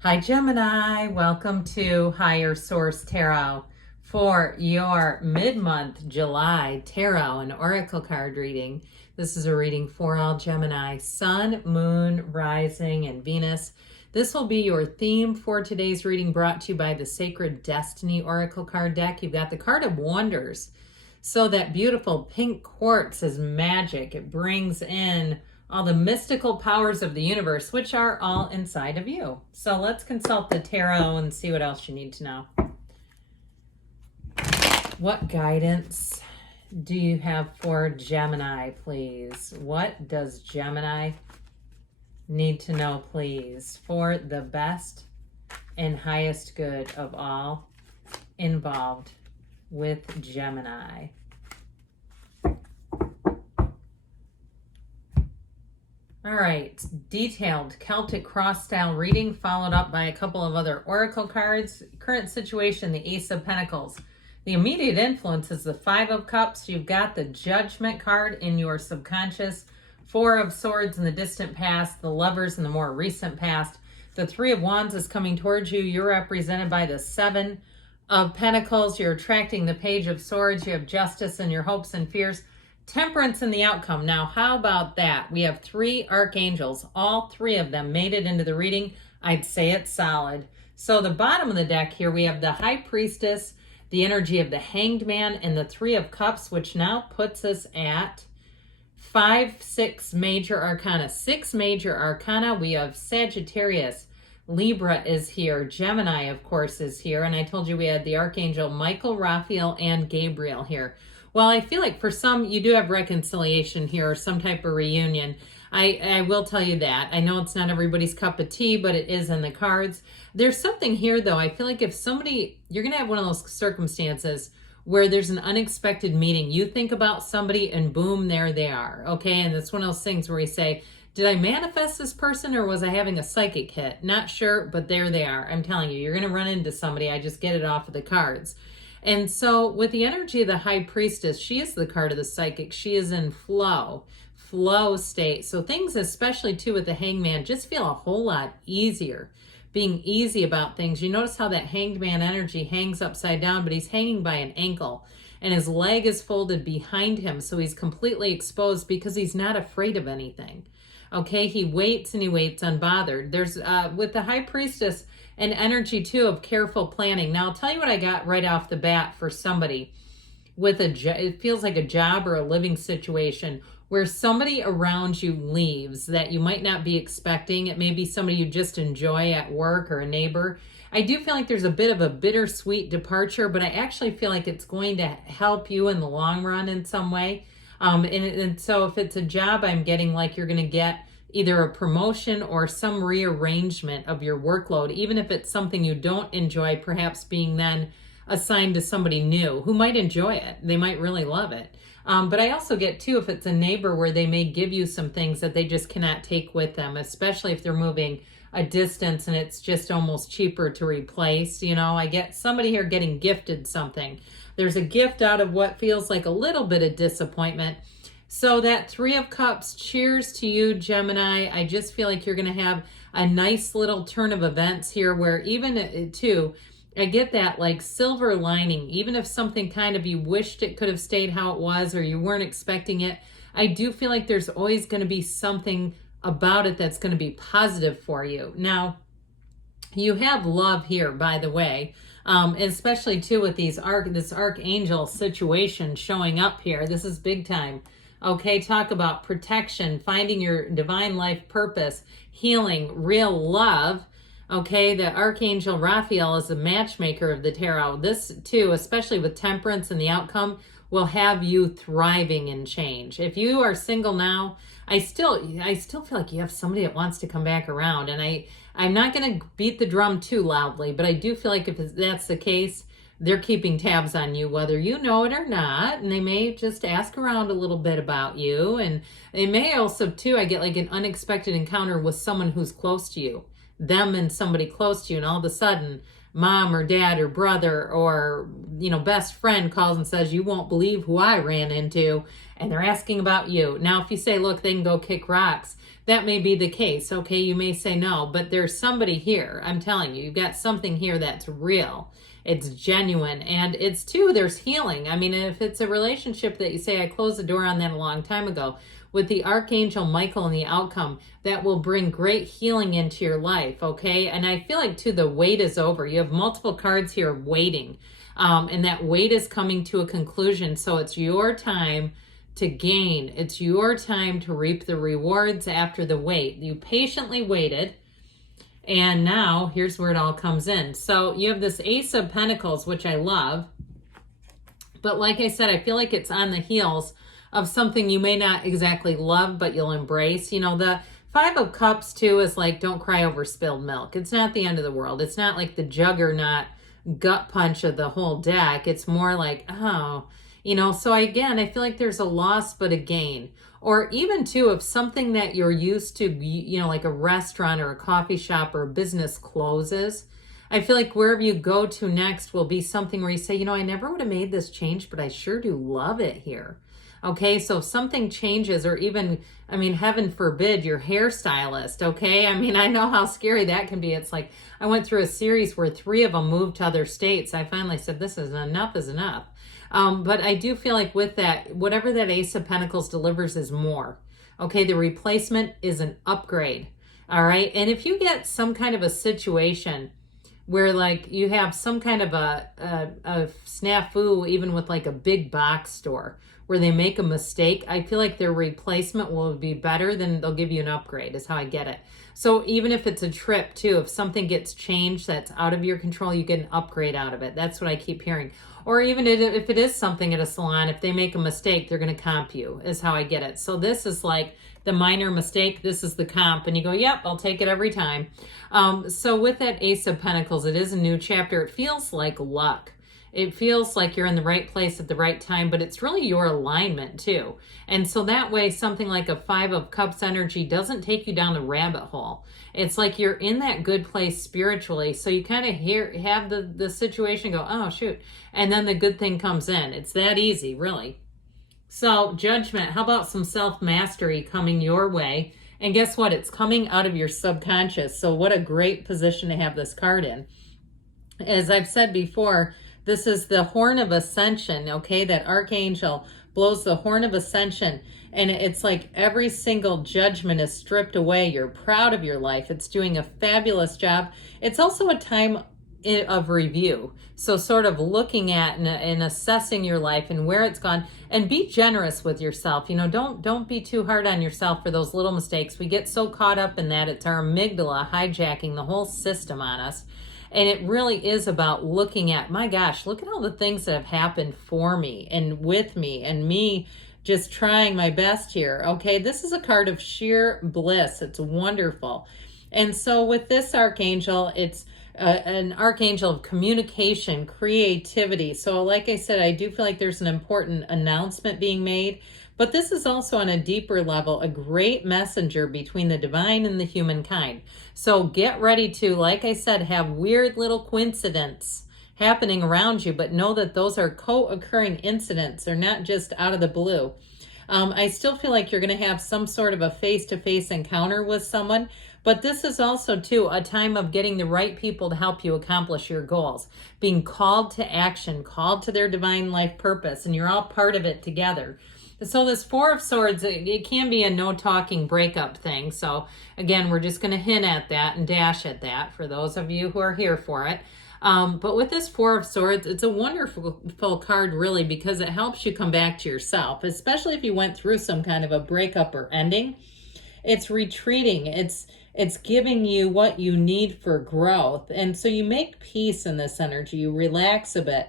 Hi, Gemini. Welcome to Higher Source Tarot for your mid-month July tarot and oracle card reading. This is a reading for all Gemini, Sun, Moon, Rising, and Venus. This will be your theme for today's reading, brought to you by the Sacred Destiny Oracle card deck. You've got the card of wonders. So that beautiful pink quartz is magic. It brings in all the mystical powers of the universe, which are all inside of you. So let's consult the tarot and see what else you need to know. What guidance do you have for Gemini, please? What does Gemini need to know, please, for the best and highest good of all involved with Gemini? All right, detailed Celtic cross-style reading followed up by a couple of other oracle cards. Current situation, the Ace of Pentacles. The immediate influence is the Five of Cups. You've got the Judgment card in your subconscious, Four of Swords in the distant past, the Lovers in the more recent past. The Three of Wands is coming towards you. You're represented by the Seven of Pentacles. You're attracting the Page of Swords. You have Justice in your hopes and fears. Temperance in the outcome. Now, how about that? We have three archangels. All three of them made it into the reading. I'd say it's solid. So the bottom of the deck here, we have the High Priestess, the energy of the Hanged Man, and the Three of Cups, which now puts us at 6 major arcana. 6 major arcana. We have Sagittarius. Libra is here. Gemini, of course, is here. And I told you we had the Archangel Michael, Raphael, and Gabriel here. Well, I feel like for some, you do have reconciliation here or some type of reunion. I will tell you that. I know it's not everybody's cup of tea, but it is in the cards. There's something here, though. I feel like if somebody, you're going to have one of those circumstances where there's an unexpected meeting. You think about somebody and boom, there they are. Okay, and it's one of those things where you say, did I manifest this person or was I having a psychic hit? Not sure, but there they are. I'm telling you, you're going to run into somebody. I just get it off of the cards. And so with the energy of the High Priestess, she is the card of the psychic. She is in flow state. So things, especially too with the Hangman, just feel a whole lot easier. Being easy about things. You notice how that Hanged Man energy hangs upside down, but he's hanging by an ankle. And his leg is folded behind him. So he's completely exposed because he's not afraid of anything. Okay, he waits and he waits unbothered. There's, with the High Priestess, an energy too of careful planning. Now I'll tell you what I got right off the bat for somebody with it feels like a job or a living situation where somebody around you leaves that you might not be expecting. It may be somebody you just enjoy at work or a neighbor. I do feel like there's a bit of a bittersweet departure, but I actually feel like it's going to help you in the long run in some way. And so if it's a job, I'm getting like you're going to get either a promotion or some rearrangement of your workload, even if it's something you don't enjoy, perhaps being then assigned to somebody new who might enjoy it. They might really love it. But I also get too, if it's a neighbor where they may give you some things that they just cannot take with them, especially if they're moving a distance and it's just almost cheaper to replace. You know, I get somebody here getting gifted something. There's a gift out of what feels like a little bit of disappointment. So that Three of Cups, cheers to you, Gemini. I just feel like you're going to have a nice little turn of events here where even too, I get that like silver lining, even if something kind of you wished it could have stayed how it was or you weren't expecting it. I do feel like there's always going to be something about it that's going to be positive for you. Now, you have love here, by the way, especially too with this Archangel situation showing up here. This is big time. Okay, talk about protection, finding your divine life purpose, healing, real love. Okay, the Archangel Raphael is the matchmaker of the tarot. This too, especially with temperance and the outcome, will have you thriving in change. If you are single now, I still feel like you have somebody that wants to come back around. And I'm not going to beat the drum too loudly, but I do feel like if that's the case, they're keeping tabs on you, whether you know it or not, and they may just ask around a little bit about you. And they may also, too, I get like an unexpected encounter with someone who's close to you. them and somebody close to you, and all of a sudden mom or dad or brother or best friend calls and says, you won't believe who I ran into, and they're asking about you. Now if you say, look, they can go kick rocks, that may be the case. Okay, you may say no, but there's somebody here. I'm telling you, you've got something here that's real. It's genuine. And it's too, there's healing. I mean, if it's a relationship that you say, I closed the door on that a long time ago, with the Archangel Michael and the outcome, that will bring great healing into your life, okay? And I feel like, too, the wait is over. You have multiple cards here of waiting, and that wait is coming to a conclusion. So it's your time to gain. It's your time to reap the rewards after the wait. You patiently waited, and now here's where it all comes in. So you have this Ace of Pentacles, which I love. But like I said, I feel like it's on the heels of something you may not exactly love, but you'll embrace. The Five of Cups, too, is like, don't cry over spilled milk. It's not the end of the world. It's not like the juggernaut gut punch of the whole deck. It's more like, oh, so again, I feel like there's a loss, but a gain. Or even, too, if something that you're used to, like a restaurant or a coffee shop or a business closes, I feel like wherever you go to next will be something where you say, I never would have made this change, but I sure do love it here. Okay, so if something changes, or even, heaven forbid, your hairstylist, okay? I know how scary that can be. It's like, I went through a series where 3 of them moved to other states. I finally said, this is enough is enough. But I do feel like with that, whatever that Ace of Pentacles delivers is more. Okay, the replacement is an upgrade. All right, and if you get some kind of a situation where like you have some kind of a snafu, even with like a big box store, where they make a mistake, I feel like their replacement will be better than they'll give you an upgrade, is how I get it. So even if it's a trip too, if something gets changed that's out of your control, you get an upgrade out of it. That's what I keep hearing. Or even if it is something at a salon, if they make a mistake, they're going to comp you, is how I get it. So this is like the minor mistake, this is the comp, and you go, yep, I'll take it every time. So with that Ace of Pentacles, it is a new chapter. It feels like luck. It feels like you're in the right place at the right time, but it's really your alignment too. And so that way, something like a Five of Cups energy doesn't take you down the rabbit hole. It's like you're in that good place spiritually. So you kind of have the situation go, oh, shoot. And then the good thing comes in. It's that easy, really. So Judgment, how about some self-mastery coming your way? And guess what? It's coming out of your subconscious. So what a great position to have this card in. As I've said before, this is the horn of ascension, okay? That Archangel blows the horn of ascension, and it's like every single judgment is stripped away. You're proud of your life. It's doing a fabulous job. It's also a time of review. So sort of looking at and assessing your life and where it's gone, and be generous with yourself. Don't be too hard on yourself for those little mistakes. We get so caught up in that. It's our amygdala hijacking the whole system on us. And it really is about looking at, my gosh, look at all the things that have happened for me and with me and me just trying my best here. Okay, this is a card of sheer bliss. It's wonderful. And so with this Archangel, it's an Archangel of communication, creativity. So like I said, I do feel like there's an important announcement being made. But this is also on a deeper level, a great messenger between the divine and the humankind. So get ready to, like I said, have weird little coincidences happening around you, but know that those are co-occurring incidents. They're not just out of the blue. I still feel like you're going to have some sort of a face-to-face encounter with someone, but this is also, too, a time of getting the right people to help you accomplish your goals, being called to action, called to their divine life purpose, and you're all part of it together. So this Four of Swords, it can be a no-talking breakup thing. So again, we're just going to hint at that and dash at that for those of you who are here for it. But with this Four of Swords, it's a wonderful card, really, because it helps you come back to yourself, especially if you went through some kind of a breakup or ending. It's retreating. It's giving you what you need for growth. And so you make peace in this energy. You relax a bit.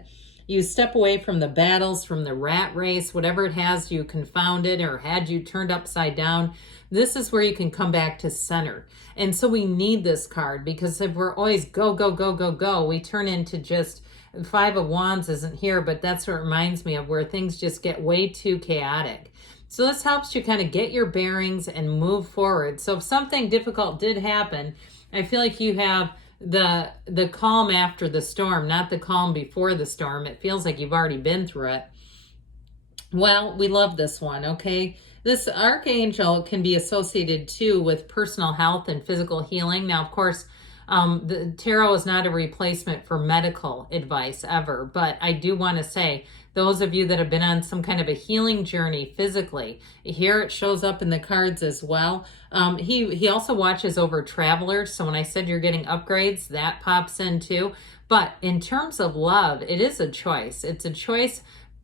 You step away from the battles, from the rat race, whatever it has you confounded or had you turned upside down. This is where you can come back to center. And so we need this card, because if we're always go, go, go, go, go, we turn into just, Five of Wands isn't here, but that's what it reminds me of, where things just get way too chaotic. So this helps you kind of get your bearings and move forward. So if something difficult did happen, I feel like you have the calm after the storm, not the calm before the storm. It feels like you've already been through it. Well, we love this one, okay? This archangel can be associated too with personal health and physical healing. Now, of course, the tarot is not a replacement for medical advice ever, but I do want to say, those of you that have been on some kind of a healing journey physically, here it shows up in the cards as well. He also watches over travelers. So when I said you're getting upgrades, that pops in too. But in terms of love, it is a choice. It's a choice,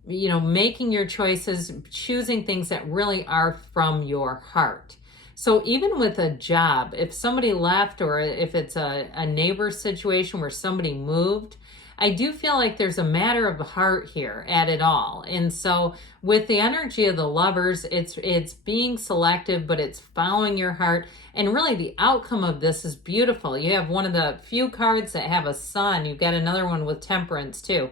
you know, making your choices, choosing things that really are from your heart. So even with a job, if somebody left or if it's a neighbor situation where somebody moved, I do feel like there's a matter of the heart here at it all. And so with the energy of the lovers, it's being selective, but it's following your heart. And really the outcome of this is beautiful. You have one of the few cards that have a sun. You've got another one with temperance too.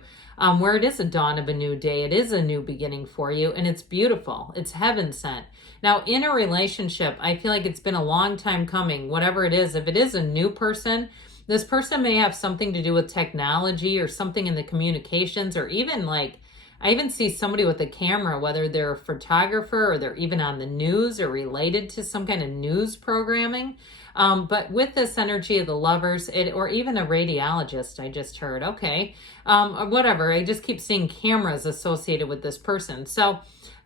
Where it is a dawn of a new day. It is a new beginning for you, and it's beautiful. It's heaven sent. Now, in a relationship, I feel like it's been a long time coming, whatever it is. If it is a new person, this person may have something to do with technology or something in the communications, or even like, I even see somebody with a camera, whether they're a photographer or they're even on the news or related to some kind of news programming. But with this energy of the lovers, or even a radiologist, I just heard, okay, whatever. I just keep seeing cameras associated with this person. So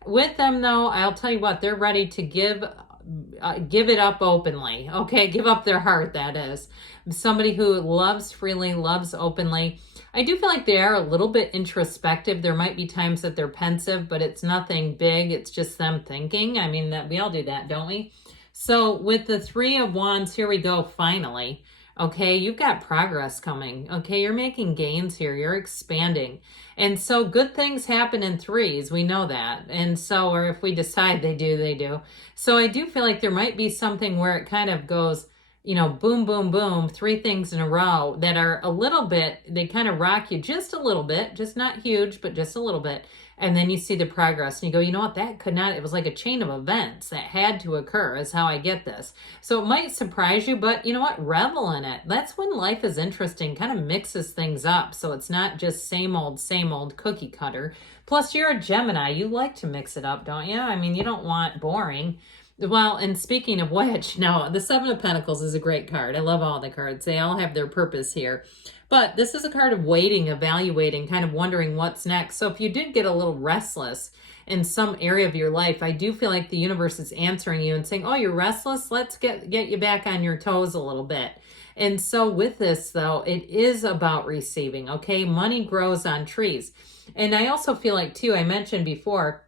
with them though, I'll tell you what, they're ready to give it up openly. Okay. Give up their heart. That is somebody who loves freely, loves openly. I do feel like they are a little bit introspective. There might be times that they're pensive, but it's nothing big. It's just them thinking. I mean, that we all do that, don't we? So with the Three of Wands, here we go, finally. Okay, you've got progress coming. Okay, you're making gains here. You're expanding. And so good things happen in threes. We know that. And so, or if we decide they do, they do. So I do feel like there might be something where it kind of goes, you know, boom, boom, boom, three things in a row that are a little bit, they kind of rock you just a little bit, just not huge, but just a little bit. And then you see the progress and you go, you know what, that could not, it was like a chain of events that had to occur is how I get this. So it might surprise you, but you know what, revel in it. That's when life is interesting, kind of mixes things up. So it's not just same old cookie cutter. Plus you're a Gemini, you like to mix it up, don't you? I mean, you don't want boring. Well, and speaking of which, now the Seven of Pentacles is a great card. I love all the cards. They all have their purpose here. But this is a card of waiting, evaluating, kind of wondering what's next. So if you did get a little restless in some area of your life, I do feel like the universe is answering you and saying, oh, you're restless? Let's get you back on your toes a little bit. And so with this, though, it is about receiving, okay? Money grows on trees. And I also feel like, too, I mentioned before,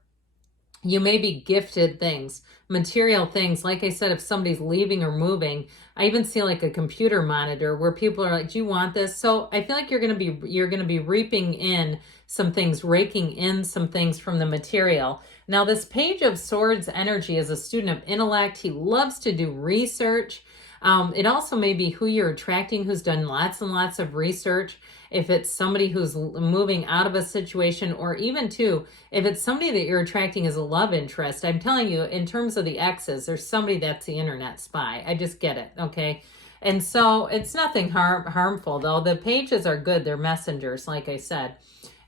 you may be gifted things, material things. Like I said, if somebody's leaving or moving, I even see like a computer monitor where people are like, do you want this? So I feel like you're going to be reaping in some things, raking in some things from the material. Now this Page of Swords energy is a student of intellect. He loves to do research. It also may be who you're attracting, who's done lots and lots of research. If it's somebody who's moving out of a situation, or even too, if it's somebody that you're attracting as a love interest, I'm telling you, in terms of the exes, there's somebody that's the internet spy. I just get it, okay? And so it's nothing harmful, though. The pages are good. They're messengers, like I said.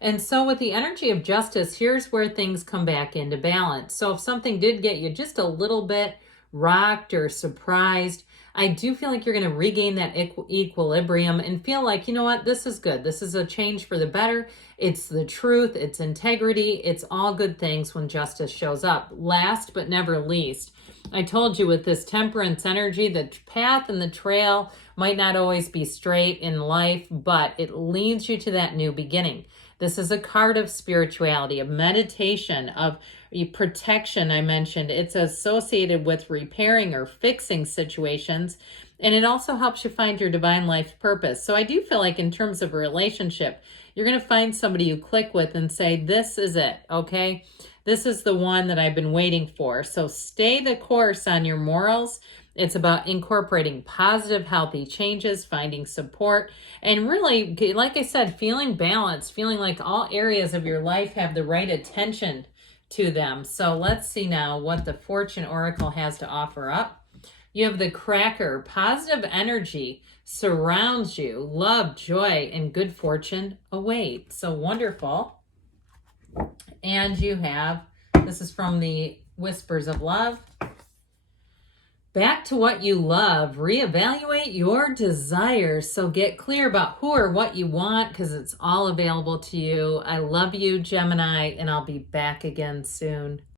And so with the energy of justice, here's where things come back into balance. So if something did get you just a little bit rocked or surprised, I do feel like you're going to regain that equilibrium and feel like, you know what, this is good. This is a change for the better. It's the truth. It's integrity. It's all good things when justice shows up. Last but never least, I told you with this temperance energy, the path and the trail might not always be straight in life, but it leads you to that new beginning. This is a card of spirituality, of meditation, of protection. I mentioned it's associated with repairing or fixing situations, and it also helps you find your divine life purpose. So I do feel like in terms of a relationship, you're going to find somebody you click with and say, this is it, okay? This is the one that I've been waiting for. So stay the course on your morals. It's about incorporating positive, healthy changes, finding support, and really, like I said, feeling balanced, feeling like all areas of your life have the right attention to them. So let's see now what the Fortune Oracle has to offer up. You have the Cracker. Positive energy surrounds you. Love, joy, and good fortune await. So wonderful. And you have, this is from the Whispers of Love. Back to what you love. Reevaluate your desires. So get clear about who or what you want, because it's all available to you. I love you, Gemini, and I'll be back again soon.